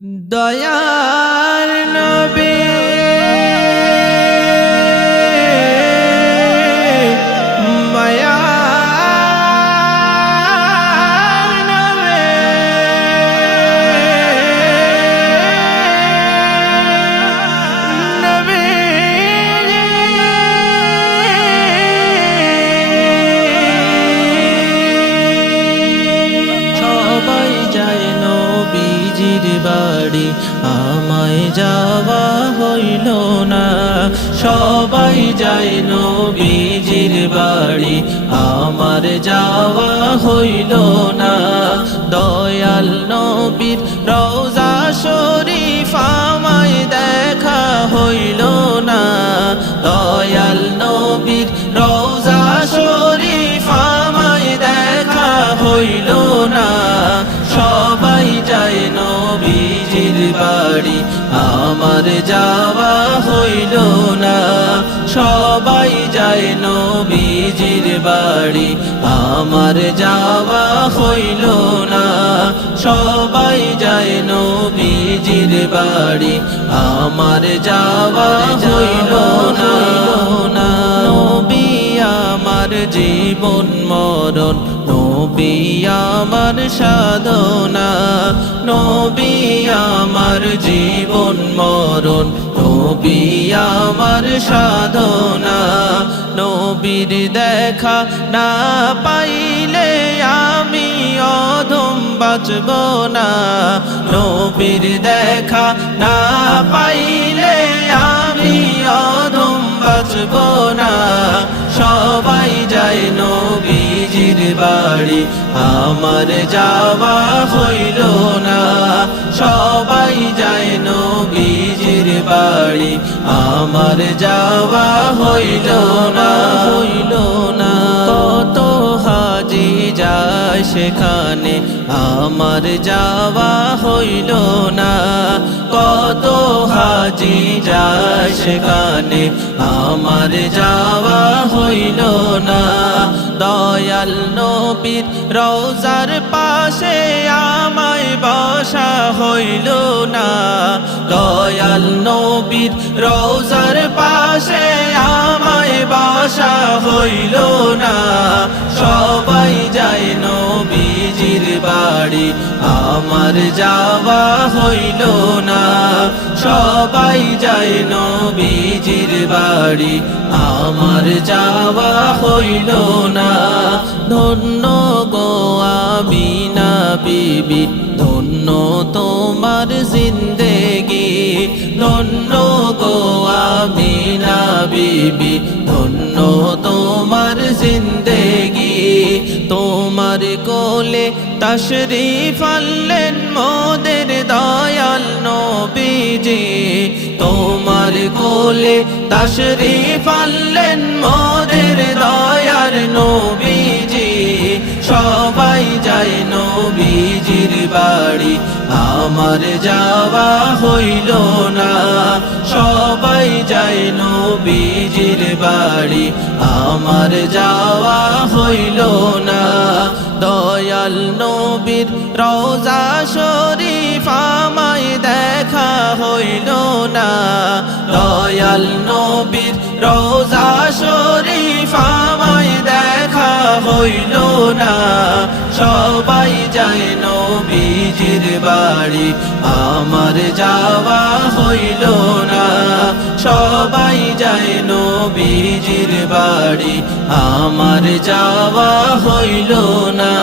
দয়ার নবী মায়ার নবী নবী সবাই যায় নবীজির বাড়ি, আমায় যাওয়া হইল না। সবাই যায় নবীজির বাড়ি, আমার যাওয়া হইল না। দয়াল নবীর রওজা শরীফ আমায় দেখা হইল না। দয়াল নবীর রওজা শরীফ আমায় দেখা হইল না। সবাই যায় নবীজির বাড়ি, আমার যাওয়া হইল না। সবাই যায় নবীজির বাড়ি, আমার যাওয়া হইল না। সবাই যায় নবীজির বাড়ি, আমার যাওয়া হইল না। নবী আমার জীবন মরণ, নবী আমার সাধনা। নবী আমার জীবন মরণ, নবী আমার সাধনা। নবীর দেখা না পাইলে আমি অধম বাঁচব না। নবীর দেখা না পাইলে আমি অধম বাঁচব না। সবাই যায় নবীজির বাড়ি, আমার যাওয়া হইল না। সবাই যায় নবীজির বাড়ি, আমার যাওয়া হইল না। হইল না। কত হাজি যায় সেখানে, আমার যাওয়া হইল না। কত হাজি যায় সেখানে, আমার যাওয়া হইল না। দয়াল নবীর রওজার পাশে আমায় বসা হইল না। দয়াল নবীর রওজার পাশে আমায় বসা হইল না। সবাই যায় নবীজির বাড়ি, আমার যাওয়া হইল না। সবাই যায় নবীজির বাড়ি, আমার যাওয়া হইল না। ধন্য গো আমিনা বিবি, ধন্য তোমার জিন্দেগি। ধন্য গো আমিনা বিবি, ধন্য তোমার জিন্দেগি। তোমার কোলে তশরীফ আনলেন মোদের দয়াল নবীজি। তোমার কোলে তশরীফ আনলেন মোদের দয়াল নবীজি। সবাই যায় নবীজির বাড়ি, আমার যাওয়া হইল না। সবাই যায় নবীজির বাড়ি, আমার যাওয়া হইল না। দয়াল নবীর রওজা শরীফ আমায় দেখা হইল না। দয়াল নবীর রওজা শরীফ আমায় দেখা হইল না। সবাই যায় নবীজির বাড়ি, আমার যাওয়া হইল না। সবাই যায় নবীজির বাড়ি, আমার যাওয়া হইল না।